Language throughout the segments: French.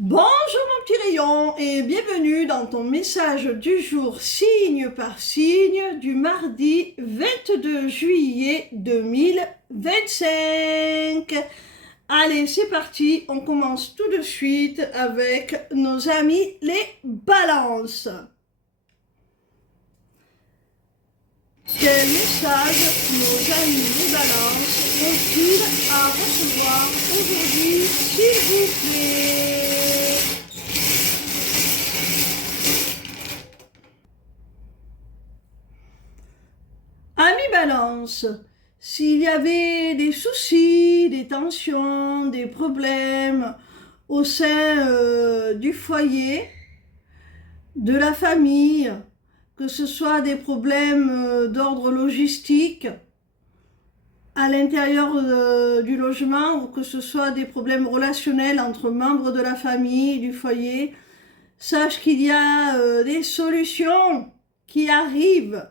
Bonjour mon petit rayon et bienvenue dans ton message du jour signe par signe du mardi 22 juillet 2025. Allez, c'est parti, on commence tout de suite avec nos amis les balances. Quel message nos amis les balances ont-ils à recevoir aujourd'hui, s'il vous plaît? Amis balance, s'il y avait des soucis, des tensions, des problèmes au sein du foyer, de la famille, que ce soit des problèmes d'ordre logistique à l'intérieur du logement ou que ce soit des problèmes relationnels entre membres de la famille, du foyer, sache qu'il y a des solutions qui arrivent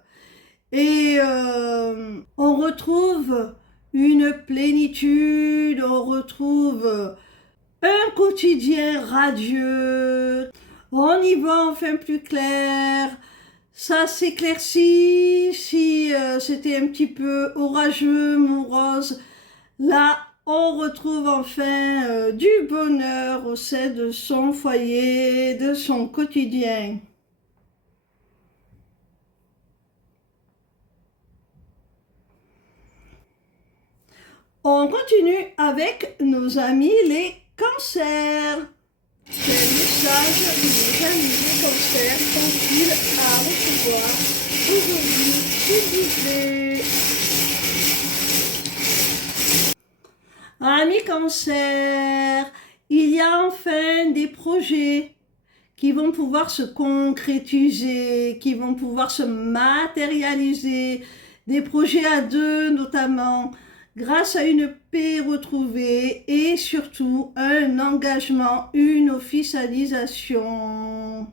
et on retrouve une plénitude, on retrouve un quotidien radieux, on y voit enfin plus clair, ça s'éclaircit, si c'était un petit peu orageux, morose, là on retrouve enfin du bonheur au sein de son foyer, de son quotidien. On continue avec nos amis les cancers. Quel message nos amis les cancers sont-ils à recevoir aujourd'hui, s'il vous plaît? Amis cancers, il y a enfin des projets qui vont pouvoir se concrétiser, qui vont pouvoir se matérialiser, des projets à deux notamment, grâce à une paix retrouvée et surtout un engagement, une officialisation.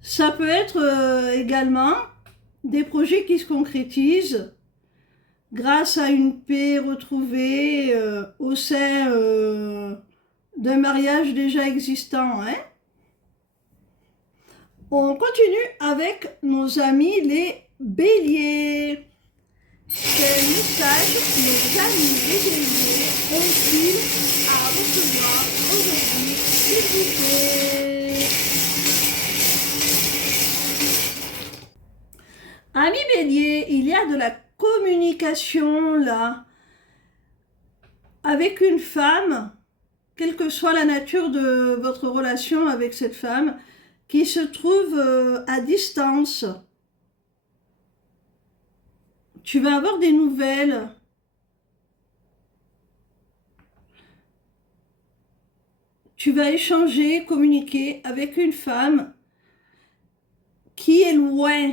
Ça peut être également des projets qui se concrétisent grâce à une paix retrouvée au sein d'un mariage déjà existant. On continue avec nos amis les béliers. Quel message nos amis les béliers ont-ils à recevoir aujourd'hui, s'il vous plaît? Amis béliers, il y a de la communication là avec une femme, quelle que soit la nature de votre relation avec cette femme, qui se trouve à distance. Tu vas avoir des nouvelles. Tu vas échanger, communiquer avec une femme qui est loin.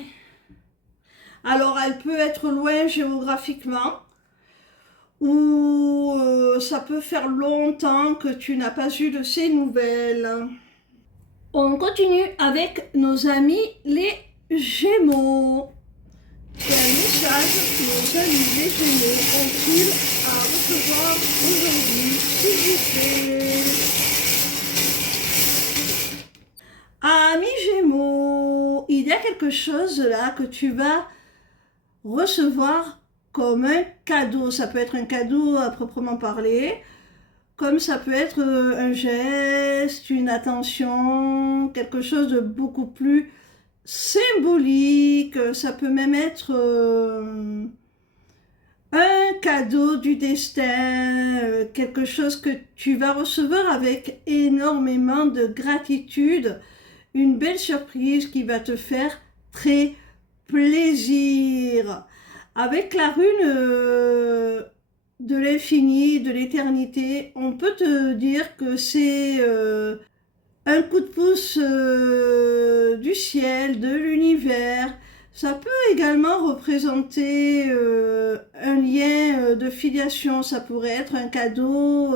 Alors, elle peut être loin géographiquement, ou ça peut faire longtemps que tu n'as pas eu de ses nouvelles. On continue avec nos amis les Gémeaux. Quel message nos amis les Gémeaux ont-ils à recevoir aujourd'hui, s'il vous plaît? Amis Gémeaux, il y a quelque chose là que tu vas recevoir comme un cadeau. Ça peut être un cadeau à proprement parler, comme ça peut être un geste, une attention, quelque chose de beaucoup plus symbolique. Ça peut même être un cadeau du destin, quelque chose que tu vas recevoir avec énormément de gratitude, une belle surprise qui va te faire très plaisir. Avec la rune de l'infini, de l'éternité, on peut te dire que c'est un coup de pouce du ciel, de l'univers. Ça peut également représenter un lien de filiation. Ça pourrait être un cadeau,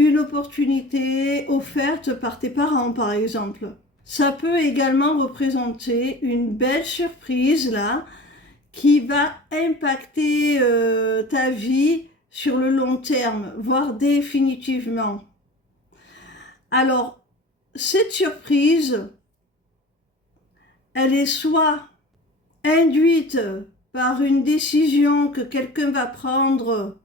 une opportunité offerte par tes parents, par exemple. Ça peut également représenter une belle surprise, là, qui va impacter ta vie sur le long terme, voire définitivement. Alors, cette surprise, elle est soit induite par une décision que quelqu'un va prendre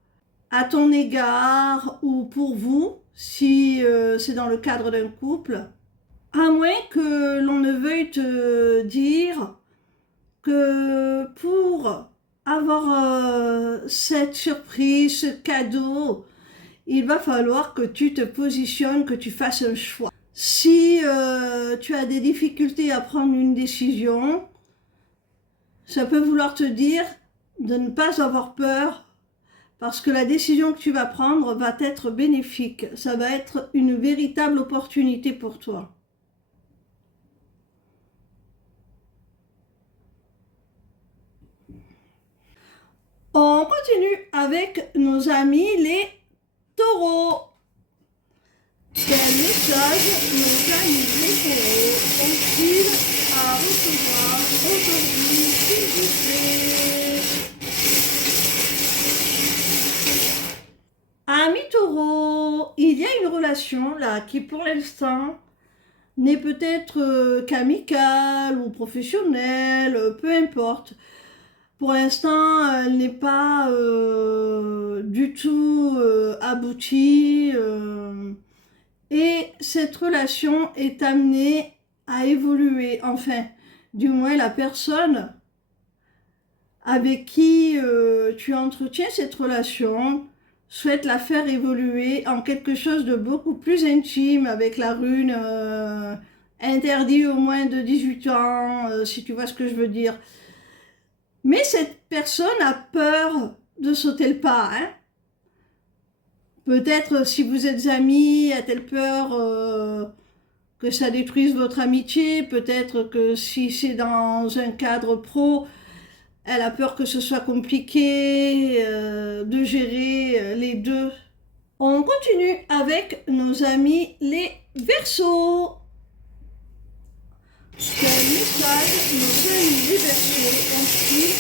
à ton égard ou pour vous, si c'est dans le cadre d'un couple, à moins que l'on ne veuille te dire que pour avoir cette surprise, ce cadeau, il va falloir que tu te positionnes, que tu fasses un choix. Si tu as des difficultés à prendre une décision, ça peut vouloir te dire de ne pas avoir peur, parce que la décision que tu vas prendre va être bénéfique. Ça va être une véritable opportunité pour toi. On continue avec nos amis les taureaux. Quel message nos amis les taureaux ont-ils à recevoir aujourd'hui, s'il vous plaît? Amis taureaux, il y a une relation là qui pour l'instant n'est peut-être qu'amicale ou professionnelle, peu importe. Pour l'instant, elle n'est pas du tout aboutie et cette relation est amenée à évoluer. Enfin, du moins la personne avec qui tu entretiens cette relation souhaite la faire évoluer en quelque chose de beaucoup plus intime avec la rune interdit au moins de 18 ans, si tu vois ce que je veux dire. Mais cette personne a peur de sauter le pas. Hein. Peut-être si vous êtes amis, a-t-elle peur que ça détruise votre amitié. Peut-être que si c'est dans un cadre pro, elle a peur que ce soit compliqué de gérer les deux. On continue avec nos amis les Verseaux. Quel message nos amis les Verseaux ont-ils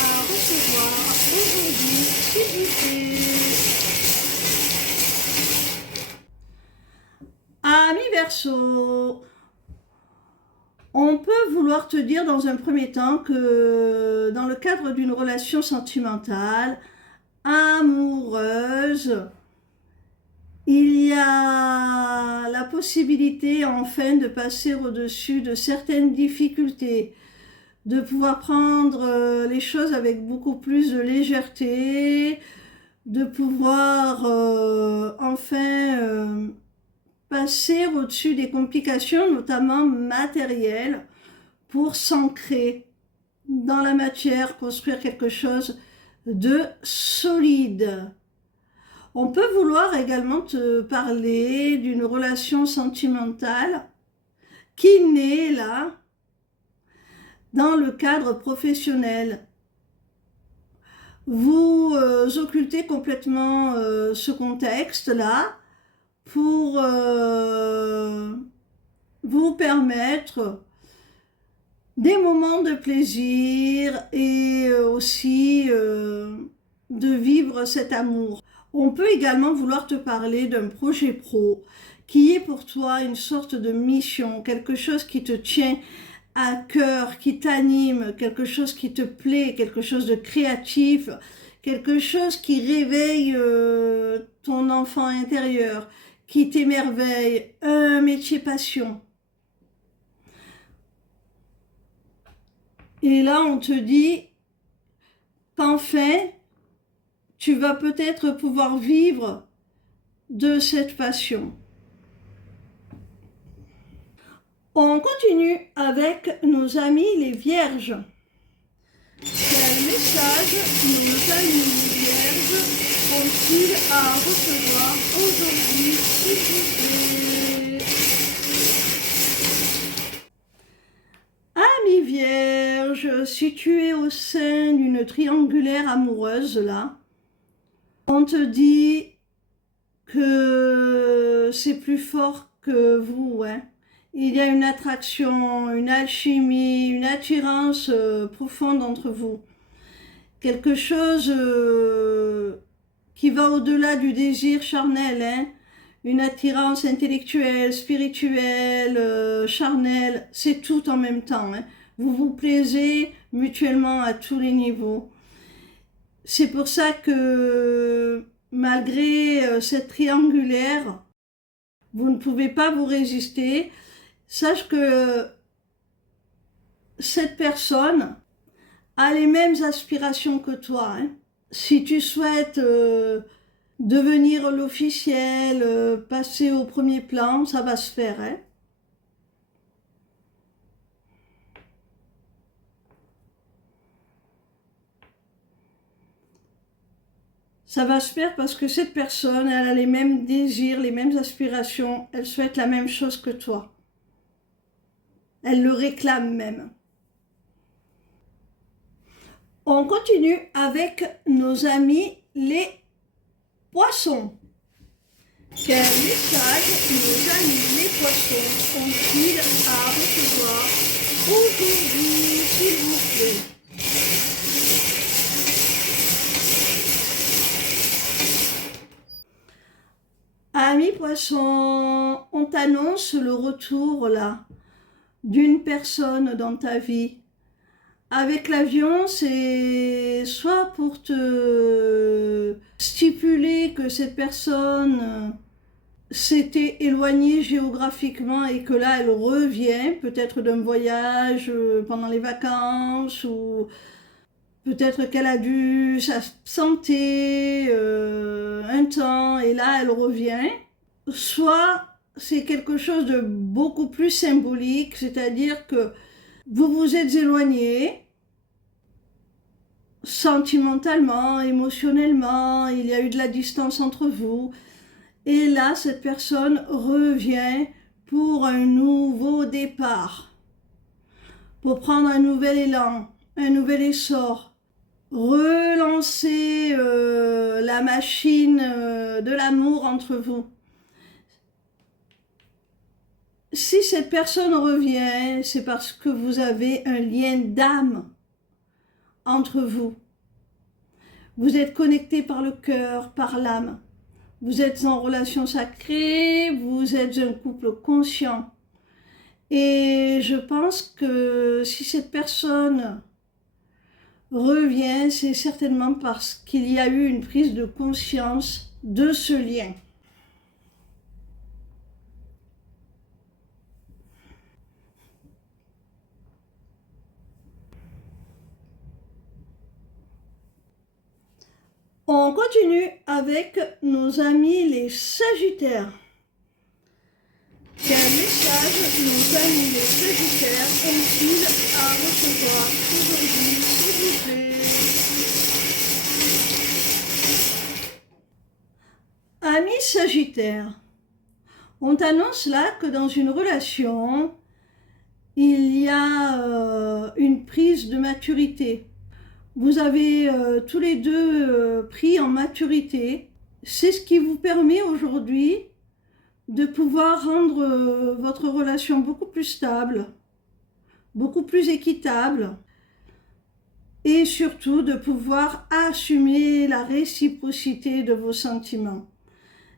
à recevoir aujourd'hui, s'il vous plaît? Amis Verseaux, on peut vouloir te dire dans un premier temps que dans le cadre d'une relation sentimentale, amoureuse, il y a la possibilité enfin de passer au-dessus de certaines difficultés, de pouvoir prendre les choses avec beaucoup plus de légèreté, de pouvoir enfin passer au-dessus des complications, notamment matérielles, pour s'ancrer dans la matière, construire quelque chose de solide. On peut vouloir également te parler d'une relation sentimentale qui naît là dans le cadre professionnel. Vous occultez complètement ce contexte-là pour vous permettre des moments de plaisir et aussi de vivre cet amour. On peut également vouloir te parler d'un projet pro qui est pour toi une sorte de mission, quelque chose qui te tient à cœur, qui t'anime, quelque chose qui te plaît, quelque chose de créatif, quelque chose qui réveille ton enfant intérieur, qui t'émerveille, un métier passion. Et là, on te dit qu'enfin, tu vas peut-être pouvoir vivre de cette passion. On continue avec nos amis les Vierges. Quel message nos amis les Vierges ont-ils à recevoir aujourd'hui, s'il vous plaît? Amis Vierges, si tu es au sein d'une triangulaire amoureuse là, on te dit que c'est plus fort que vous, hein. Il y a une attraction, une alchimie, une attirance profonde entre vous. Quelque chose qui va au-delà du désir charnel, hein. Une attirance intellectuelle, spirituelle, charnelle, c'est tout en même temps, hein. Vous vous plaisez mutuellement à tous les niveaux. C'est pour ça que malgré cette triangulaire, vous ne pouvez pas vous résister. Sache que cette personne a les mêmes aspirations que toi, hein. Si tu souhaites devenir l'officiel, passer au premier plan, ça va se faire, hein. Ça va se faire parce que cette personne, elle a les mêmes désirs, les mêmes aspirations, elle souhaite la même chose que toi. Elle le réclame même. On continue avec nos amis les poissons. Quel message nos amis les poissons ont-ils à recevoir aujourd'hui, s'il vous plaît? Amis poissons, on t'annonce le retour là d'une personne dans ta vie. Avec l'avion, c'est soit pour te stipuler que cette personne s'était éloignée géographiquement et que là elle revient, peut-être d'un voyage pendant les vacances, ou peut-être qu'elle a dû s'absenter un temps et là elle revient. Soit c'est quelque chose de beaucoup plus symbolique, c'est-à-dire que vous vous êtes éloigné sentimentalement, émotionnellement, il y a eu de la distance entre vous. Et là, cette personne revient pour un nouveau départ, pour prendre un nouvel élan, un nouvel essor, relancer la machine de l'amour entre vous. Si cette personne revient, c'est parce que vous avez un lien d'âme entre vous. Vous êtes connectés par le cœur, par l'âme. Vous êtes en relation sacrée, vous êtes un couple conscient. Et je pense que si cette personne revient, c'est certainement parce qu'il y a eu une prise de conscience de ce lien. On continue avec nos amis les Sagittaires. Quel message nos amis les Sagittaires ont-ils à recevoir aujourd'hui, s'il vous plaît? Amis Sagittaires, on t'annonce là que dans une relation, il y a une prise de maturité. Vous avez tous les deux pris en maturité. C'est ce qui vous permet aujourd'hui de pouvoir rendre votre relation beaucoup plus stable, beaucoup plus équitable, et surtout de pouvoir assumer la réciprocité de vos sentiments.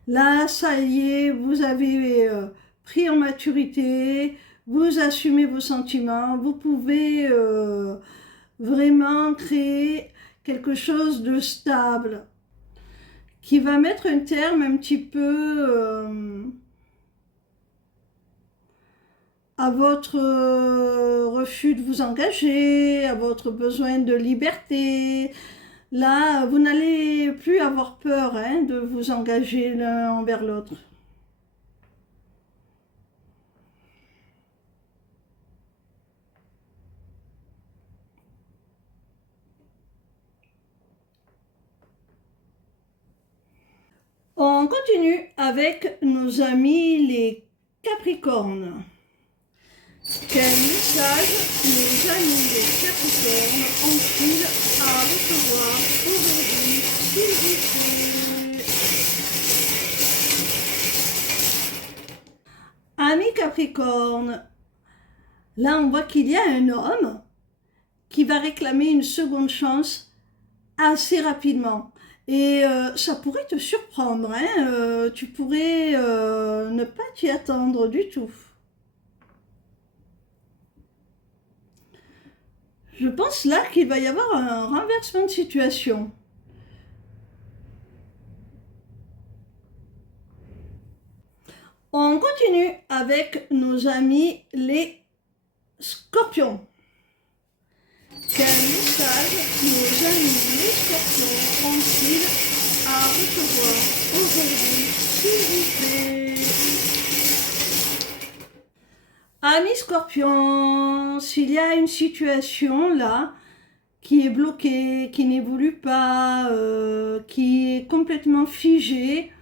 Là, ça y est, vous avez pris en maturité, vous assumez vos sentiments, vous pouvez vraiment créer quelque chose de stable qui va mettre un terme un petit peu à votre refus de vous engager, à votre besoin de liberté. Là, vous n'allez plus avoir peur de vous engager l'un envers l'autre. On continue avec nos amis les Capricornes. Quel message nos amis les Capricornes ont-ils à recevoir aujourd'hui, s'il vous plaît? Ami Capricorne, là on voit qu'il y a un homme qui va réclamer une seconde chance assez rapidement. Et ça pourrait te surprendre, hein, tu pourrais ne pas t'y attendre du tout. Je pense là qu'il va y avoir un renversement de situation. On continue avec nos amis les scorpions. Quel message nos amis les scorpions ont-ils à recevoir aujourd'hui, s'il vous plaît? Amis scorpions, s'il y a une situation là qui est bloquée, qui n'évolue pas, qui est complètement figée,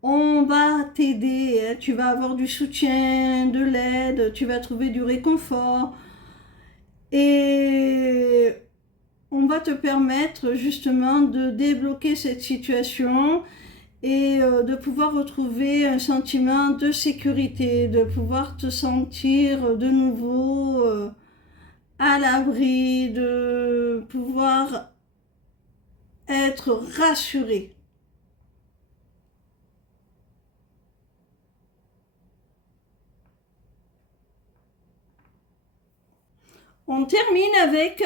on va t'aider, hein. Tu vas avoir du soutien, de l'aide, tu vas trouver du réconfort et on va te permettre justement de débloquer cette situation et de pouvoir retrouver un sentiment de sécurité, de pouvoir te sentir de nouveau à l'abri, de pouvoir être rassuré. On termine avec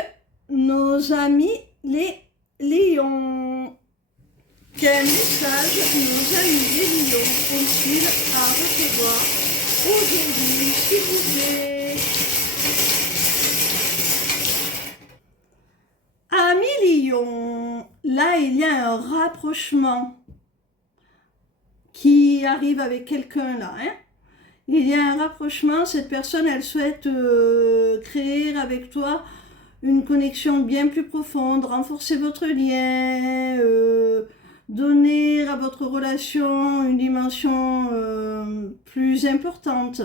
nos amis les lions. Quel message nos amis les lions ont-ils à recevoir aujourd'hui, s'il vous plaît? Amis lions, là il y a un rapprochement qui arrive avec quelqu'un là, hein. Il y a un rapprochement, cette personne elle souhaite créer avec toi une connexion bien plus profonde, renforcer votre lien, donner à votre relation une dimension plus importante.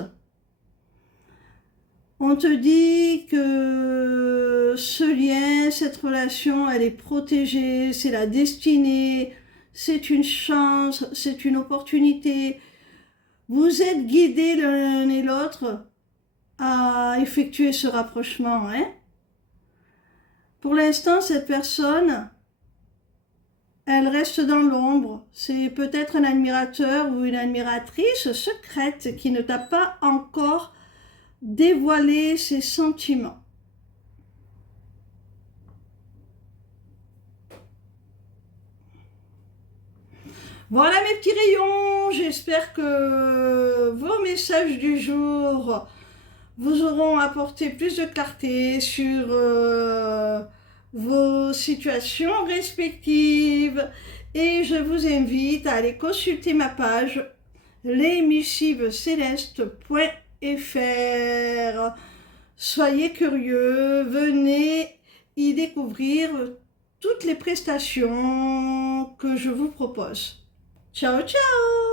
On te dit que ce lien, cette relation, elle est protégée, c'est la destinée, c'est une chance, c'est une opportunité. Vous êtes guidés l'un et l'autre à effectuer ce rapprochement, hein? Pour l'instant, cette personne, elle reste dans l'ombre. C'est peut-être un admirateur ou une admiratrice secrète qui ne t'a pas encore dévoilé ses sentiments. Voilà mes petits rayons, j'espère que vos messages du jour vous auront apporté plus de clarté sur vos situations respectives et je vous invite à aller consulter ma page lesmissivescélestes.fr. Soyez curieux, venez y découvrir toutes les prestations que je vous propose. Ciao, ciao!